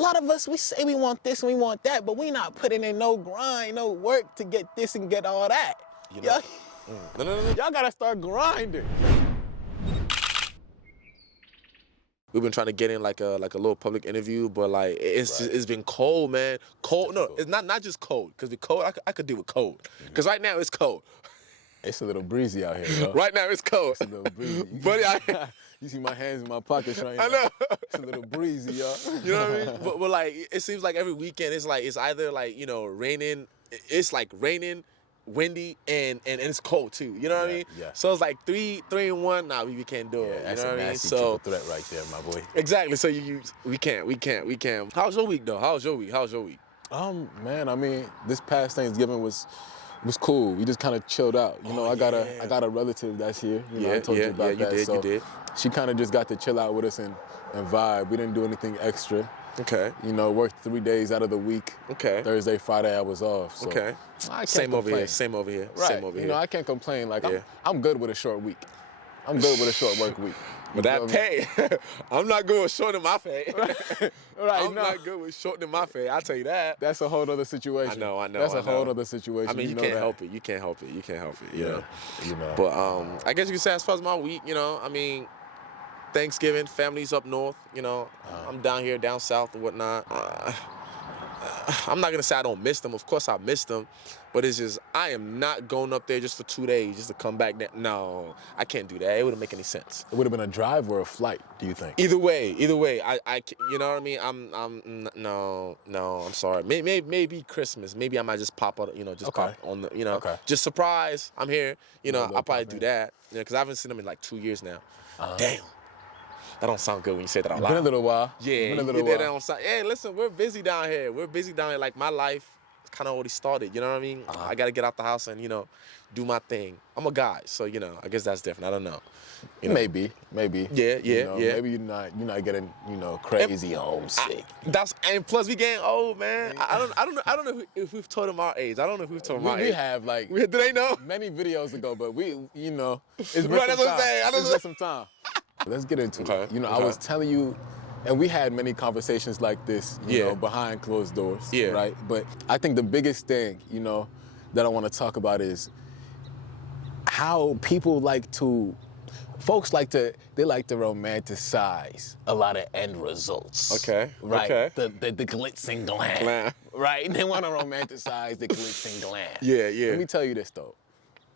lot of us, we say we want this and we want that, but we not putting in no grind, no work to get this and get all that. You know? No. Y'all gotta start grinding. We've been trying to get in like a little public interview, but like it's been cold, man. Cold. No, it's not just cold. Cause the cold, I could deal with cold. Cause right now it's cold. It's a little breezy out here, yo. Right now it's cold. It's a little breezy. Buddy, you see my hands in my pockets right now. I know. It's a little breezy, yo. You know what I mean? But like it seems like every weekend it's either like, you know, raining. It's like raining, windy, and it's cold too. You know what I mean? Yeah. So it's like three and one. Nah, we can't do it. That's you know a what I mean? nasty So triple threat right there, my boy. exactly. So we can't. How's your week though? How's your week? Man, I mean, this past Thanksgiving was cool. We just kind of chilled out. You know, I got a relative that's here. You know, I told you about that. You did. She kind of just got to chill out with us and vibe. We didn't do anything extra. Okay. You know, worked 3 days out of the week. Okay. Thursday, Friday, I was off. So okay. I can't Same over complain. here. Same over here. Right. Same over here. You know, I can't complain. Like, Yeah. I'm good with a short week. I'm good with a short work week. But that pay, I'm not good with shortening my pay. Right, I'm not good with shortening my pay. I'll tell you that. That's a whole other situation. I know. That's a whole other situation. I mean, you know can't that. help it. You can't help it. You know. You know. But I guess you could say as far as my week, you know, I mean, Thanksgiving, family's up north, you know. I'm down here, down south and whatnot. I'm not gonna say I don't miss them. Of course I miss them, but it's just I am not going up there just for 2 days just to come back down. No, I can't do that. It wouldn't make any sense. It would have been a drive or a flight, do you think? Either way, I you know what I mean? No, I'm sorry. Maybe Christmas. Maybe I might just pop out, you know, just pop on the, you know, just surprise. I'm here. You know, I'll probably do that. You know, because I haven't seen them in like 2 years now. Damn. That don't sound good when you say that out loud. Been a little while. Yeah, been a little while. That don't sound, hey, listen, we're busy down here. Like my life kind of already started. You know what I mean? I got to get out the house and, you know, do my thing. I'm a guy, so, you know, I guess that's different. I don't know. You know? Maybe. Yeah. Maybe you're not getting, you know, crazy homesick. And plus we getting old, man. I don't know if we've told them our age. I don't know if we've told them our age. We have, like, do they know? Many videos ago, but we, you know, it's been Right, some that's what time. I'm saying. It's been some time. Let's get into it. You know, I was telling you, and we had many conversations like this, you know, behind closed doors, right? But I think the biggest thing, you know, that I want to talk about is how people folks like to romanticize a lot of end results. Okay. Right. Okay. The glitz and glam. Right. They want to romanticize the glitz and glam. Yeah. Let me tell you this though.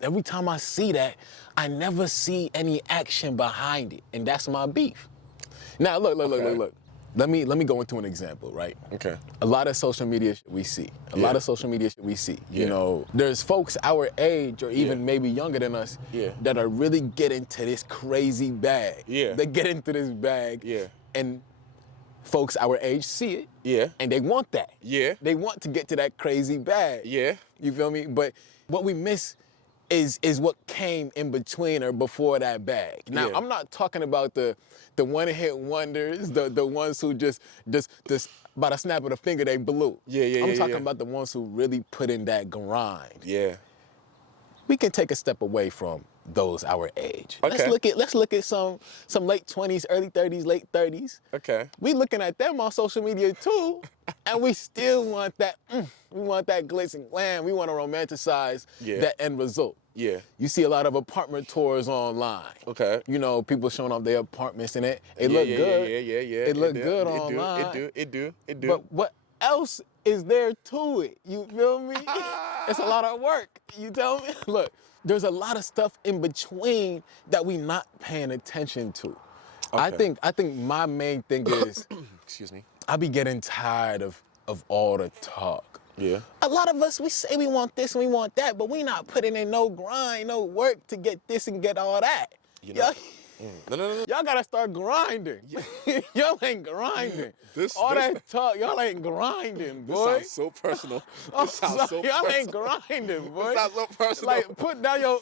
Every time I see that, I never see any action behind it, and that's my beef. Now look. Let me go into an example, right? Okay. A lot of social media we see. You know, there's folks our age or even maybe younger than us that are really getting to this crazy bag. Yeah. They get into this bag. Yeah. And folks our age see it. Yeah. And they want that. Yeah. They want to get to that crazy bag. Yeah. You feel me? But what we miss is what came in between or before that bag. Now, I'm not talking about the one-hit wonders, the ones who just by the snap of the finger they blew. I'm talking about the ones who really put in that grind. Yeah. We can take a step away from those our age. Okay. Let's look at some late 20s, early 30s, late 30s. Okay. We looking at them on social media too, and we still want that. We want that glitz and glam. We want to romanticize that end result. Yeah. You see a lot of apartment tours online. Okay. You know, people showing off their apartments and it look good. Yeah. It look good online. It do. But what else is there to it? You feel me? It's a lot of work. You tell me? Look, there's a lot of stuff in between that we not paying attention to. Okay. I think my main thing is, excuse me, I be getting tired of all the talk. Yeah. A lot of us, we say we want this and we want that, but we not putting in no grind, no work to get this and get all that. You know. No. Y'all gotta start grinding. Y'all ain't grinding. That talk, y'all ain't grinding, boy. This sounds so personal. Y'all ain't grinding, boy. This sounds so personal. Like, put down your...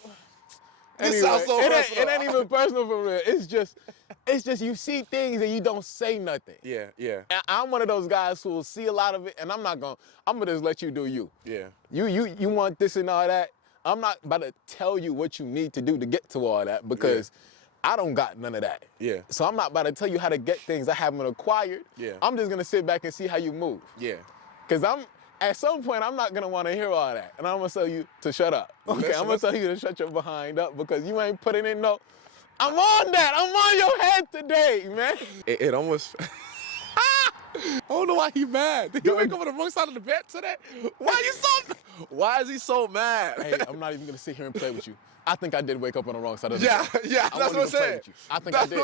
This sounds so personal. It ain't even personal for real. It's just you see things and you don't say nothing. Yeah. And I'm one of those guys who will see a lot of it, and I'm gonna just let you do you. Yeah. You want this and all that. I'm not about to tell you what you need to do to get to all that because I don't got none of that. Yeah. So I'm not about to tell you how to get things I haven't acquired. Yeah. I'm just gonna sit back and see how you move. Yeah. Cause at some point I'm not gonna want to hear all that, and I'm gonna tell you to shut up. Okay, I'm gonna tell you to shut your behind up because you ain't putting in no. I'm on that. I'm on your head today, man. It almost. I don't know why he mad. Did he wake up on the wrong side of the bed today? Why is he so mad? Hey, I'm not even gonna sit here and play with you. I think I did wake up on the wrong side of the bed. Yeah, that's what I'm saying. I think I did.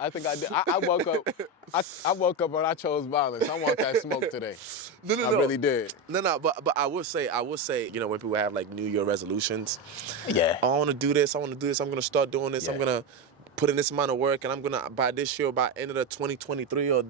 I think I did. I woke up. I woke up and I chose violence. I want that smoke today. No. I really did. No. But I would say, you know, when people have like New Year resolutions. Yeah. I want to do this. I'm gonna start doing this. Yeah. I'm gonna put in this amount of work, and I'm gonna by this year, by end of the 2023 or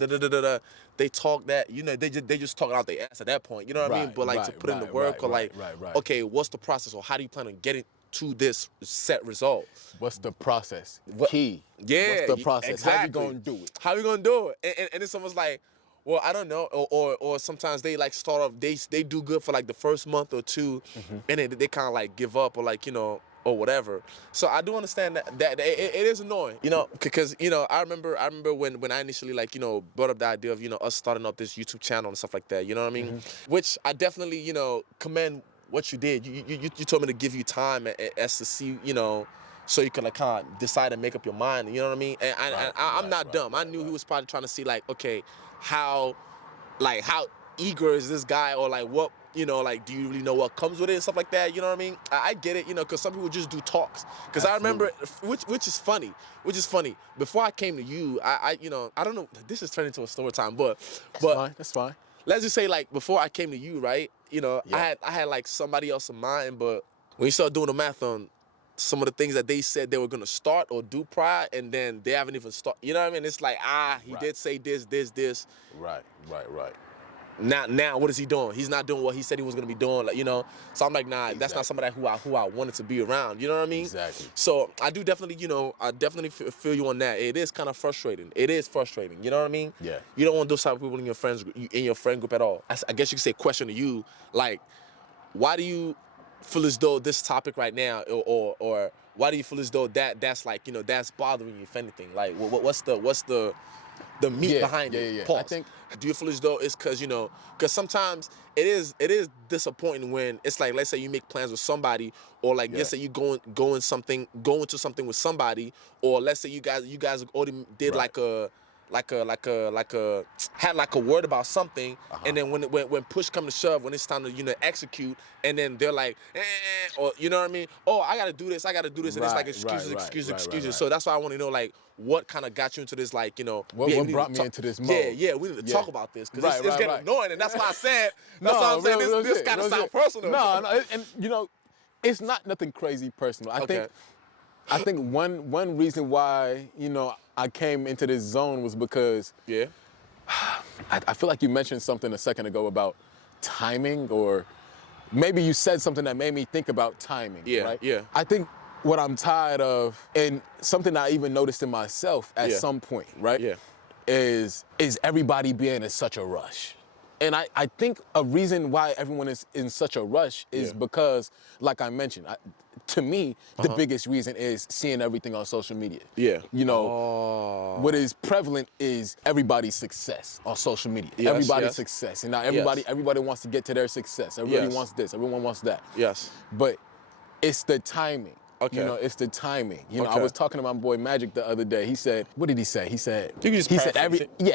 they talk that, you know, they just talking out their ass at that point. You know what I mean? But like to put in the work or like, okay, what's the process or how do you plan on getting to this set result? What's the process? Key. Yeah. What's the process? Exactly. How we gonna do it? How we gonna do it? And it's almost like, well, I don't know, or sometimes they like start off, they do good for like the first month or two, and then they kind of like give up or like, you know, or whatever. So I do understand that it is annoying, you know, because, you know, I remember when I initially like, you know, brought up the idea of, you know, us starting up this YouTube channel and stuff like that, you know what I mean? Which I definitely, you know, commend what you did. You told me to give you time as to see, you know, so you can like kind of decide and make up your mind, you know what I mean? And I'm not dumb. I knew he was probably trying to see like, okay, how eager is this guy, or like what, you know, like, do you really know what comes with it and stuff like that? You know what I mean? I get it, you know, because some people just do talks. Because I remember, which is funny. Before I came to you, I you know, I don't know, this is turning into a story time, but that's fine. Let's just say like before I came to you, right? You know, yeah. I had like somebody else in mind, but when you start doing the math on some of the things that they said they were gonna start or do prior, and then they haven't even started. You know what I mean? It's like, he did say this. Right. Now, what is he doing? He's not doing what he said he was gonna be doing, like, you know. So I'm like, nah, exactly. That's not somebody who I wanted to be around. You know what I mean? Exactly. So I do definitely, you know, feel you on that. It is kind of frustrating. It is frustrating. You know what I mean? Yeah. You don't want those type of people in your friend group at all. I guess you could say question to you, like, why do you feel as though this topic right now, or why do you feel as though that's like, you know, that's bothering you, if anything? Like, what's the meat behind it? Yeah. Pause. I think, do you feel as though it's because, you know, because sometimes it is disappointing when it's like, let's say you make plans with somebody, or like, let's say you go into something with somebody, or let's say you guys already did had like a word about something, and then when push come to shove, when it's time to, you know, execute, and then they're like, or you know what I mean? Oh, I gotta do this, and it's like excuses. So that's why I want to know, like, what kind of got you into this, like, you know, what brought me into this mode? Yeah, we need to talk about this, because it's getting annoying, and that's why I said, why I'm saying this gotta sound personal. No, and you know, it's not nothing crazy personal. I think one reason why, you know, I came into this zone was because I feel like you mentioned something a second ago about timing, or maybe you said something that made me think about timing. Right? Yeah. I think what I'm tired of, and something I even noticed in myself at some point, right? Yeah. Is everybody being in such a rush. And I think a reason why everyone is in such a rush is because, like I mentioned, to me, the biggest reason is seeing everything on social media. Yeah. You know, what is prevalent is everybody's success on social media. Yes, everybody's success. And now everybody wants to get to their success. Everybody wants this. Everyone wants that. Yes. But it's the timing. Okay. You know, it's the timing. You know, I was talking to my boy Magic the other day. He said, what did he say? He said,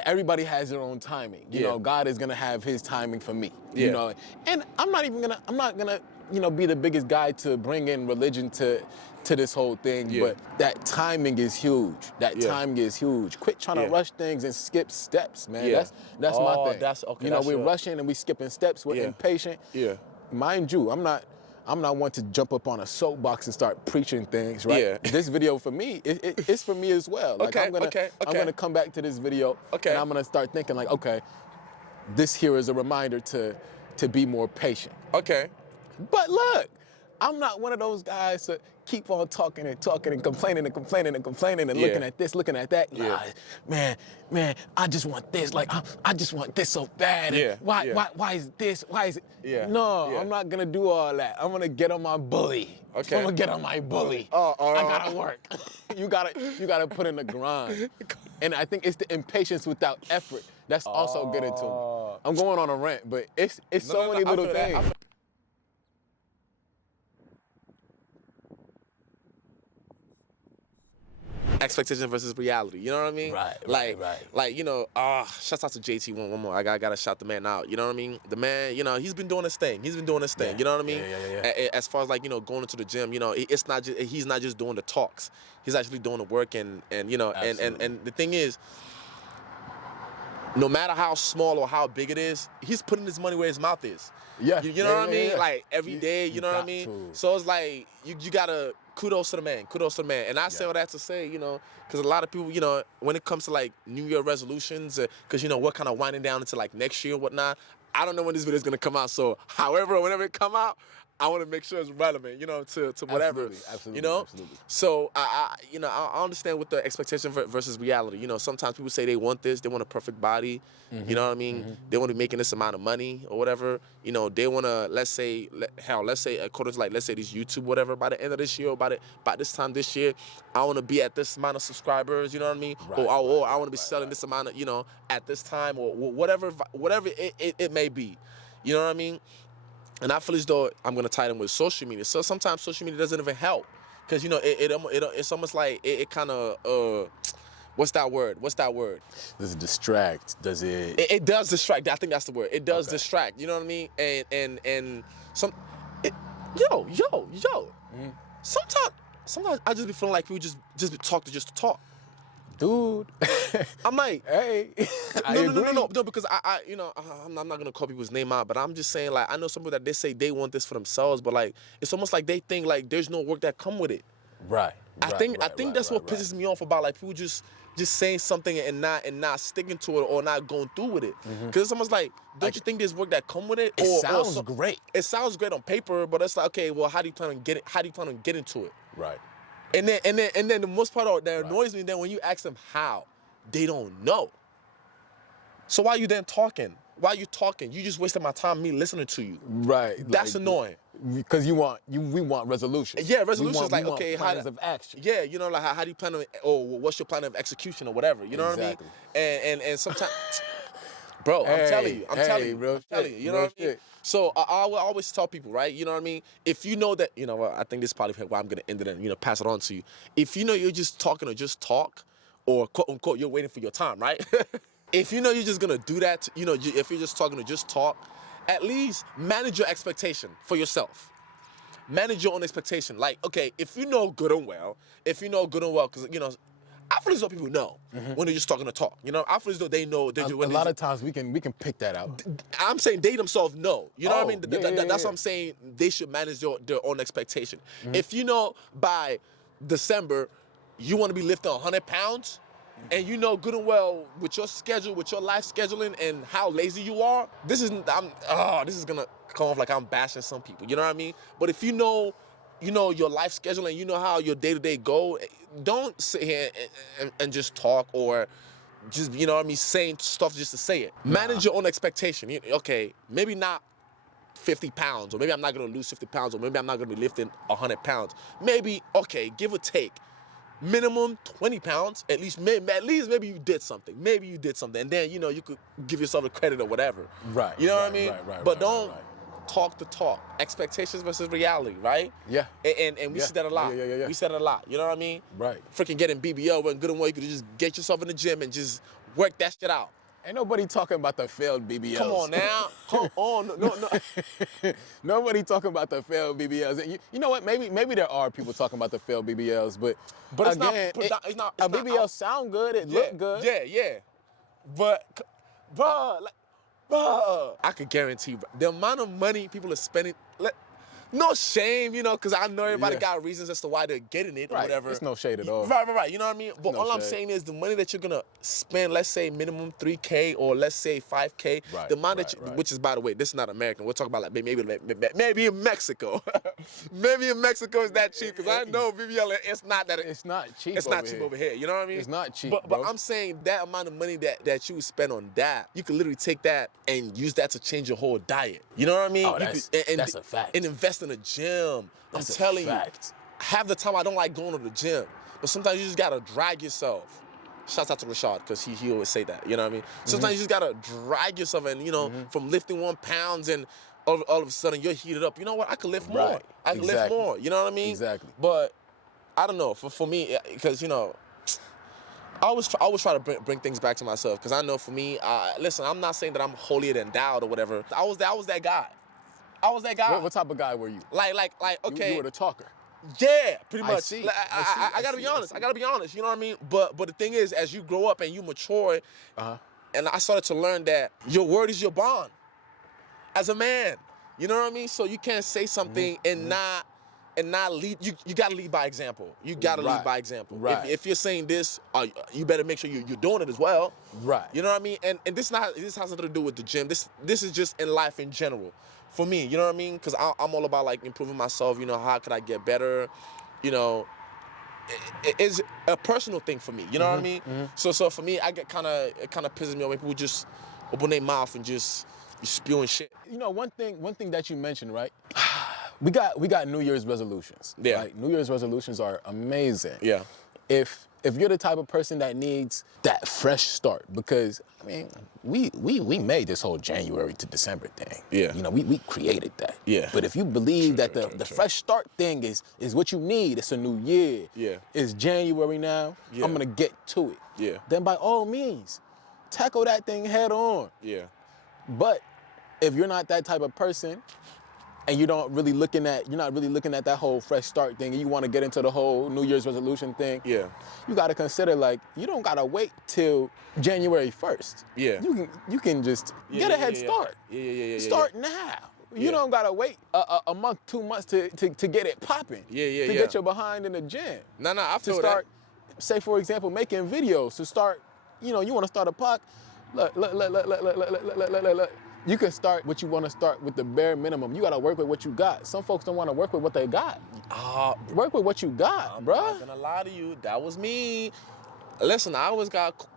everybody has their own timing. You know, God is gonna have his timing for me. You know, and I'm not gonna, you know, be the biggest guy to bring in religion to this whole thing, but that timing is huge. Timing is huge. Quit trying to rush things and skip steps, man. That's my thing. You know, we're rushing and we skipping steps. We're impatient. Yeah. Mind you, I'm not one to jump up on a soapbox and start preaching things, right? Yeah. This video for me, it's for me as well. Like, I'm gonna come back to this video, and I'm gonna start thinking like, okay, this here is a reminder to be more patient. Okay. But look, I'm not one of those guys to keep on talking and talking and complaining and complaining and complaining and looking at this, looking at that. Nah, man, I just want this. Like, I just want this so bad. And why is this? Why is it? No, I'm not gonna do all that. I'm gonna get on my bully. Okay. I'm gonna get on my bully. I gotta work. you gotta put in the grind. And I think it's the impatience without effort that's also getting to me. I'm going on a rant, but it's so many little things. Expectation versus reality, you know what I mean? Right. Like, you know, shouts out to JT one more. I gotta shout the man out, you know what I mean? The man, you know, he's been doing his thing. You know what I mean? As far as like, you know, going into the gym, you know, he's not just doing the talks. He's actually doing the work and you know, and the thing is, no matter how small or how big it is, he's putting his money where his mouth is. You know what I mean? Like every day, you know what I mean? So it's like you gotta kudos to the man. And I say all that to say, you know, because a lot of people, you know, when it comes to like New Year resolutions, because you know we're kind of winding down into like next year and whatnot. I don't know when this video is gonna come out, so whenever it come out, I want to make sure it's relevant, you know, to whatever, absolutely, you know. Absolutely. So you know, I understand with the expectation versus reality. You know, sometimes people say they want this, they want a perfect body. You know what I mean? They want to be making this amount of money or whatever. You know, they want to, let's say according to like, let's say this YouTube, whatever. By the end of this year, or by this time this year, I want to be at this amount of subscribers. You know what I mean? Or I want to be selling this amount of, you know, at this time, or whatever it may be. You know what I mean? And I feel as though I'm gonna tie them with social media. So sometimes social media doesn't even help, because you know it's almost like it kind of what's that word? Does it distract? Does it? It does distract. I think that's the word. It does distract. You know what I mean? And yo. Sometimes I just be feeling like people just talk to talk. Dude, I'm like, hey, no, because I you know, I'm not gonna call people's name out, but I'm just saying, like, I know some people that they say they want this for themselves, but like, it's almost like they think like there's no work that come with it. I think that's what pisses me off about like people just saying something and not sticking to it or not going through with it. Because it's almost like, don't you think there's work that come with it? It sounds great. It sounds great on paper, but it's like, okay, well, how do you plan on getting to it? Right. And then the most part that annoys me, then when you ask them how, they don't know. So why are you then talking? Why are you talking? You just wasted my time me listening to you. Right. That's like, annoying. Because we want resolution. Yeah, resolution is like, okay, plans of action. Yeah, you know, like how do you plan on, or what's your plan of execution or whatever? You know what I mean? And sometimes, bro, I'm telling you, you know what I mean? So I will always tell people, right? You know what I mean? If you know that, you know what, I think this is probably why I'm gonna end it and, you know, pass it on to you. If you know you're just talking or just talk, or quote unquote you're waiting for your time, right? If you know you're just gonna do that, you know, if you're just talking or just talk, at least manage your expectation for yourself. Manage your own expectation. Like, okay, if you know good and well, because, you know, I feel as though people know when they're just talking to talk. You know, I feel as though they know. A lot of times we can pick that out. I'm saying they themselves know. You know what I mean? That's what I'm saying. They should manage their own expectation. If you know by December you want to be lifting 100 pounds, and you know good and well with your schedule, with your life scheduling, and how lazy you are, this is gonna come off like I'm bashing some people. You know what I mean? But if you know your life schedule and you know how your day-to-day go, don't sit here and just talk or just, you know what I mean, saying stuff just to say it. Manage your own expectation. Okay, maybe not 50 pounds, or maybe I'm not gonna lose 50 pounds, or maybe I'm not gonna be lifting 100 pounds. Maybe, okay, give or take, minimum 20 pounds, at least maybe you did something. And then, you know, you could give yourself a credit or whatever. Right. You know what I mean? But don't talk the talk. Expectations versus reality, right? Yeah. And we see that a lot. Yeah. We see that a lot. You know what I mean? Right. Freaking getting BBL when good and well you could just get yourself in the gym and just work that shit out. Ain't nobody talking about the failed BBLs. Come on now. Come on. No. Nobody talking about the failed BBLs. You know what? Maybe there are people talking about the failed BBLs, but again, it's not a BBL sound good. It look good. Yeah. But, bro, I could guarantee the amount of money people are spending. no shame, you know, because I know everybody got reasons as to why they're getting it or whatever. It's no shade at all. Right. You know what I mean? But all I'm saying is the money that you're gonna spend, let's say minimum 3K or let's say 5K, the amount that you, which is, by the way, this is not American. We're talking about like maybe in Mexico. Maybe in Mexico it's that cheap, because I know BBL, it's not that. It's not cheap. It's not cheap over here. You know what I mean? It's not cheap. But I'm saying that amount of money that you spend on that, you could literally take that and use that to change your whole diet. You know what I mean? Oh, that's a fact. And invest in a gym. I'm telling you, half the time I don't like going to the gym, but sometimes you just gotta drag yourself. Shouts out to Rashad, because he always say that. You know what I mean? Sometimes you just gotta drag yourself, and you know, from lifting 1 pound and all of a sudden you're heated up. You know what? I could lift more. I could lift more. You know what I mean? Exactly. But I don't know. For me, because you know, I always try to bring things back to myself, because I know for me, listen, I'm not saying that I'm holier than thou or whatever. I was that guy. I was that guy. What type of guy were you? Like, okay. You were the talker. Yeah, pretty much. I see. Like, I gotta be honest. I gotta be honest. You know what I mean? But the thing is, as you grow up and you mature, and I started to learn that your word is your bond as a man. You know what I mean? So you can't say something and not lead. You gotta lead by example. You gotta lead by example. Right. If you're saying this, you better make sure you're doing it as well. Right. You know what I mean? And this has nothing to do with the gym. This is just in life in general. For me, you know what I mean? Because I'm all about like improving myself. You know, how could I get better? You know, it's a personal thing for me. You know what I mean? So for me, it kind of pisses me off when people just open their mouth and just spewing shit. You know, one thing that you mentioned, right? We got New Year's resolutions. Yeah. Right? New Year's resolutions are amazing. Yeah. If you're the type of person that needs that fresh start, because I mean, we made this whole January to December thing. Yeah. You know, we created that. Yeah. But if you believe that the fresh start thing is what you need, it's a new year. Yeah. It's January now. Yeah. I'm gonna get to it. Yeah. Then by all means, tackle that thing head on. Yeah. But if you're not that type of person, and you're not really looking at that whole fresh start thing, and you want to get into the whole New Year's resolution thing, Yeah. you got to consider, like, you don't got to wait till January 1st. Yeah. You can just get a head start. Yeah. Start now. You don't got to wait a month, 2 months to get it popping. Yeah. To get your behind in the gym. No, I feel to start, that. say, for example, making videos. To start, you know, you want to start a podcast. Look. You can start what you want to start with the bare minimum. You got to work with what you got. Some folks don't want to work with what they got. Work with what you got, bruh. I'm not gonna lie to you. That was me. Listen, I always got to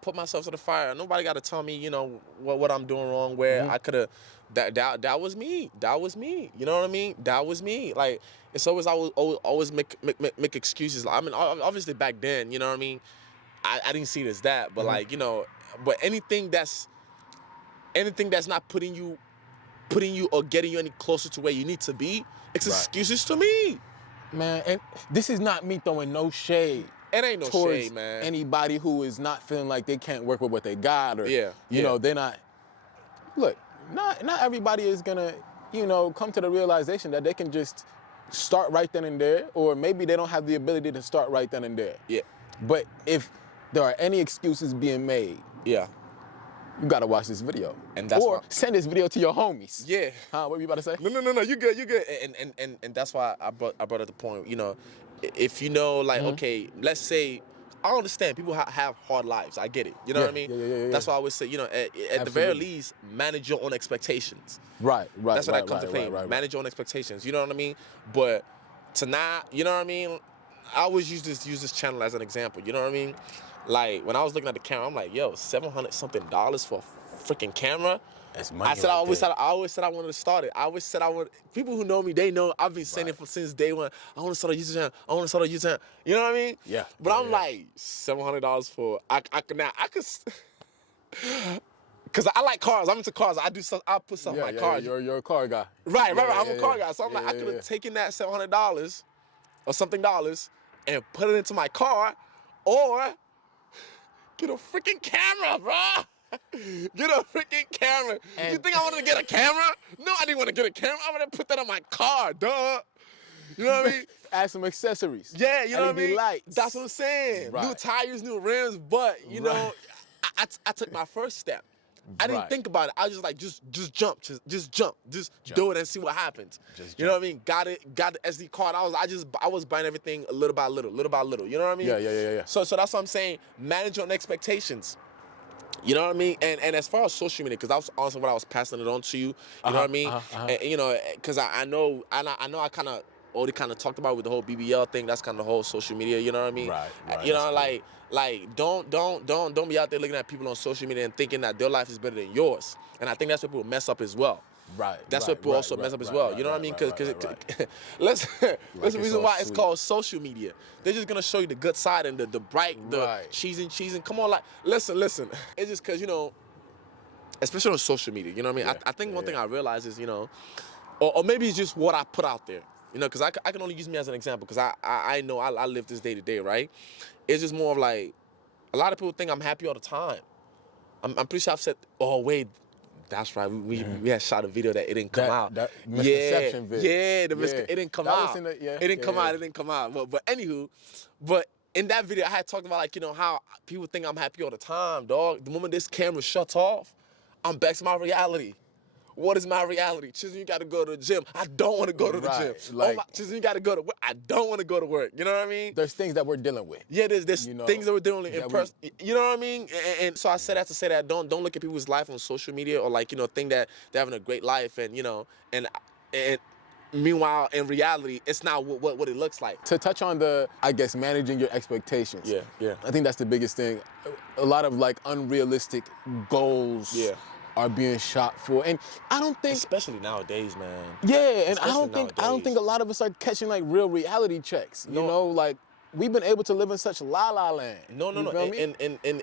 put myself to the fire. Nobody got to tell me, you know, what I'm doing wrong, where I could have. That was me. That was me. You know what I mean? That was me. Like, it's always, I would always make excuses. I mean, obviously back then, you know what I mean? I didn't see it as that, but like, you know, but anything that's not putting you or getting you any closer to where you need to be, it's excuses to me. Man, and this is not me throwing no shade. It ain't no shade, man. Anybody who is not feeling like they can't work with what they got, or you know, they're not. Look, not everybody is gonna, you know, come to the realization that they can just start right then and there, or maybe they don't have the ability to start right then and there. Yeah. But if there are any excuses being made, you gotta watch this video, and that's send this video to your homies. Yeah. Huh? What were you about to say? No. You good. And that's why I brought up the point. You know, if you know, like, okay, let's say, I understand people have hard lives. I get it. You know what I mean? Yeah. That's why I always say, you know, at the very least, manage your own expectations. Right. That's what I contemplate. Manage your own expectations. You know what I mean? But to not, you know what I mean? I always use this channel as an example. You know what I mean? Like, when I was looking at the camera, I'm like, yo, $700 something for a freaking camera. That's money. I always said I wanted to start it. I always said I would. People who know me, they know I've been saying it since day one. I want to start a YouTube channel. I want to start a YouTube channel. You know what I mean? Yeah. But I'm like, $700 for I could, because I like cars. I'm into cars. I put stuff in my cars. You're a car guy. Right. I'm a car guy. So I'm like, I could have taken that $700 or something dollars and put it into my car, or get a freaking camera, bro. Get a freaking camera. You think I wanted to get a camera? No, I didn't want to get a camera. I wanted to put that on my car, duh. You know what I mean? Add some accessories. Yeah, you know what I mean? Lights. That's what I'm saying. Right. New tires, new rims, but, you know, I took my first step. I didn't think about it. I was just like, just jump, just jump, just do it and see what happens. You know what I mean? Got the SD card. I was buying everything little by little. You know what I mean? Yeah. So that's what I'm saying. Manage your expectations. You know what I mean? And as far as social media, because that was also what I was passing it on to you. You know what I mean? And, you know, because I know I kind of already kind of talked about with the whole BBL thing. That's kind of the whole social media. You know what I mean? Right. You know, like don't be out there looking at people on social media and thinking that their life is better than yours. And I think that's what people mess up as well. Right. That's what people also mess up as well. You know what I mean? Because let's the reason why it's called social media. They're just gonna show you the good side and the bright, the cheesing. Come on, like listen. It's just because, you know, especially on social media. You know what I mean? I think one thing I realize is, you know, or maybe it's just what I put out there. You know, because I can only use me as an example because I know I live this day to day, right? It's just more of like a lot of people think I'm happy all the time. I'm pretty sure I've said, oh wait. That's right. We had shot a video that it didn't come out. That misconception video. Yeah, it didn't come out. It didn't come out. But anywho, but in that video I had talked about, like, you know, how people think I'm happy all the time, dog. The moment this camera shuts off, I'm back to my reality. What is my reality? Chisholm, you got to go to the gym. I don't want to go to the gym. Like, Chisholm, you got to go to work. I don't want to go to work. You know what I mean? There's things that we're dealing with. Yeah, there's things that we're dealing with in person. You know what I mean? And so I said that to say that don't look at people's life on social media or, like, you know, think that they're having a great life and, you know, and meanwhile, in reality, it's not what it looks like. To touch on the, I guess, managing your expectations. Yeah. I think that's the biggest thing. A lot of, like, unrealistic goals are being shot for, and I don't think, especially nowadays, man. Yeah, and I don't think a lot of us are catching, like, real reality checks. You know, like, we've been able to live in such la-la land. No. And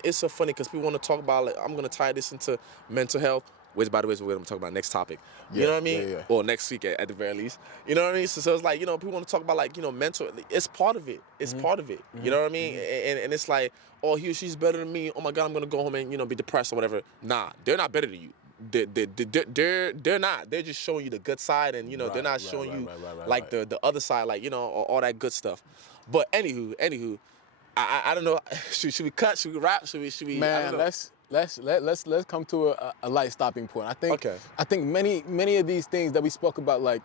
it's so funny because people want to talk about, like, I'm gonna tie this into mental health, which, by the way, is what we're gonna talk about next topic. You know what I mean? Yeah. Or next week at the very least. You know what I mean? So it's like, you know, people want to talk about, like, you know, mental. It's part of it. It's part of it. You know what I mean? And it's like, oh, he or she's better than me. Oh my God, I'm gonna go home and, you know, be depressed or whatever. Nah, they're not better than you. They're not. They're just showing you the good side, and, you know, they're not showing you like the other side, like, you know, all that good stuff. But anywho, I don't know. Should we cut? Should we wrap? Should we? Man, let's come to a light stopping point. I think many of these things that we spoke about, like,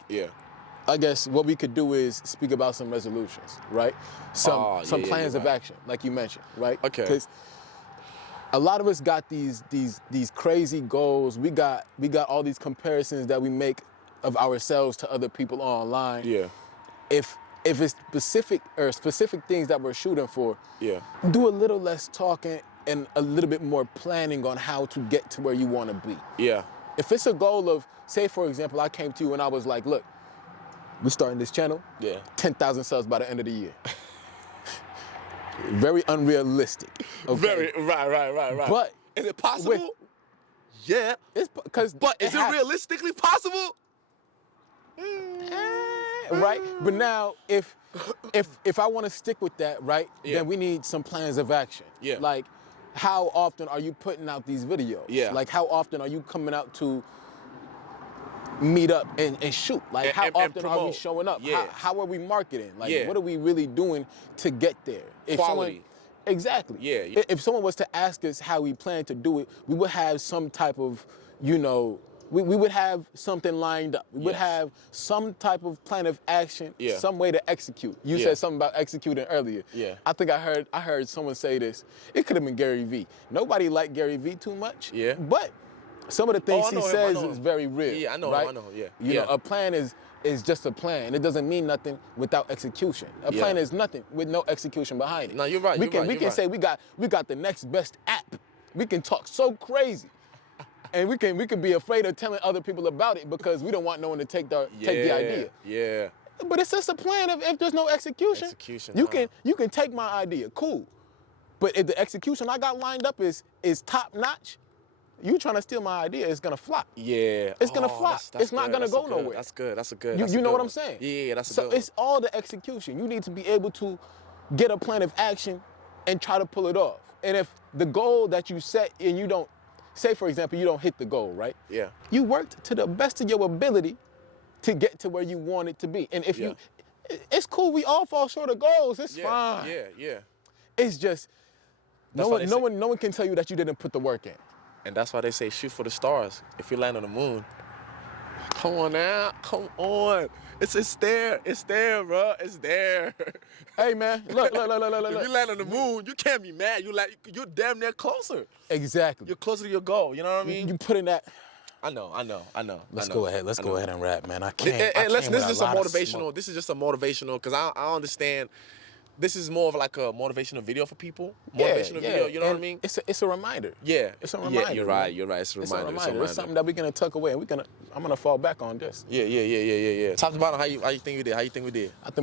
I guess what we could do is speak about some resolutions, right? Some plans of action, like you mentioned, right? Okay. Because a lot of us got these crazy goals. We got all these comparisons that we make of ourselves to other people online. Yeah. If it's specific things that we're shooting for, do a little less talking and a little bit more planning on how to get to where you want to be. Yeah. If it's a goal of, say, for example, I came to you and I was like, look, we're starting this channel. 10,000 subs by the end of the year. Very unrealistic. Okay? Very right. But is it possible? Yeah. But is it realistically possible? Right? But now, if I want to stick with that, right, then we need some plans of action. Yeah. Like, how often are you putting out these videos? Yeah. Like, how often are you coming out to meet up and shoot? Like, how often are we showing up? Yeah. How are we marketing? Like, what are we really doing to get there? Quality. Exactly. Yeah. If someone was to ask us how we plan to do it, we would have some type of, you know, we would have something lined up. We would have some type of plan of action, some way to execute. You said something about executing earlier. Yeah. I think I heard someone say this. It could have been Gary Vee. Nobody liked Gary Vee too much. Yeah. But some of the things he says is very real. Yeah, I know. Right? I know. Yeah. You know, a plan is just a plan. It doesn't mean nothing without execution. A plan is nothing with no execution behind it. No, you're right. We can say we got the next best app. We can talk so crazy. And we can be afraid of telling other people about it because we don't want no one to take the idea. Yeah. But it's just a plan of if there's no execution. You can take my idea, cool. But if the execution I got lined up is top notch, you trying to steal my idea, it's gonna flop. Yeah. It's gonna flop. It's not gonna go nowhere. That's good. That's a good. You know what I'm saying? Yeah, that's a good. So it's all the execution. You need to be able to get a plan of action and try to pull it off. And if the goal that you set and you don't, say for example, you don't hit the goal, right? Yeah. You worked to the best of your ability to get to where you want it to be. And if it's cool, we all fall short of goals. It's fine. Yeah. It's just no one can tell you that you didn't put the work in. And that's why they say shoot for the stars. If you land on the moon, come on now, come on. It's there, bro. It's there. Hey man, look. If you land on the moon, you can't be mad. You're damn near closer. Exactly. You're closer to your goal. You know what I mean? You put in that. I know. Let's go ahead. Let's go ahead and rap, man. This is just a motivational. This is just a motivational because I understand. This is more of like a motivational video for people. Motivational video, you know what I mean? It's a reminder. Yeah. It's a reminder. Yeah, you're right. It's a reminder. It's something that we're gonna tuck away, and I'm gonna fall back on this. Yeah. Talk about how you think we did. I think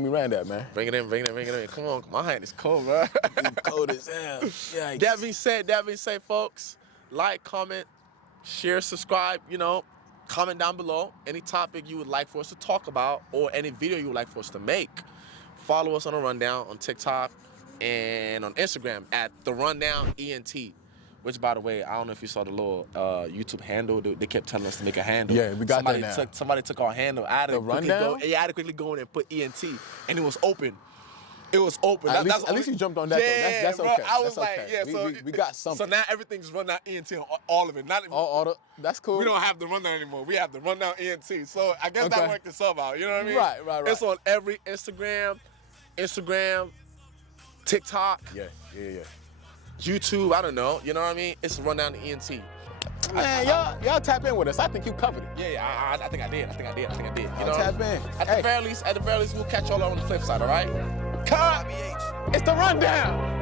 we ran that, man. Bring it in. Come on, my hand is cold, bro. It's cold as hell. Yikes. That being said, folks, like, comment, share, subscribe. Comment down below any topic you would like for us to talk about or any video you would like for us to make. Follow us on The Rundown on TikTok and on Instagram at The Rundown ENT. Which, by the way, I don't know if you saw the little YouTube handle. They kept telling us to make a handle. Yeah, we got that now. Somebody took our handle. I had to quickly go in and put ENT, and it was open. It was open. At least you jumped on that. Yeah, that's bro, okay. I was that's okay. so we got something. So now everything's Rundown ENT on all of it. That's cool. We don't have the Rundown anymore. We have the Rundown ENT. So I guess that worked itself out. You know what I mean? Right. It's on every Instagram, TikTok. Yeah. YouTube, I don't know. You know what I mean? It's Rundown ENT. Man, y'all tap in with us. I think you covered it. Yeah, I think I did. You know, tap in. At the very least, we'll catch y'all on the flip side, all right? Cut! It's The Rundown!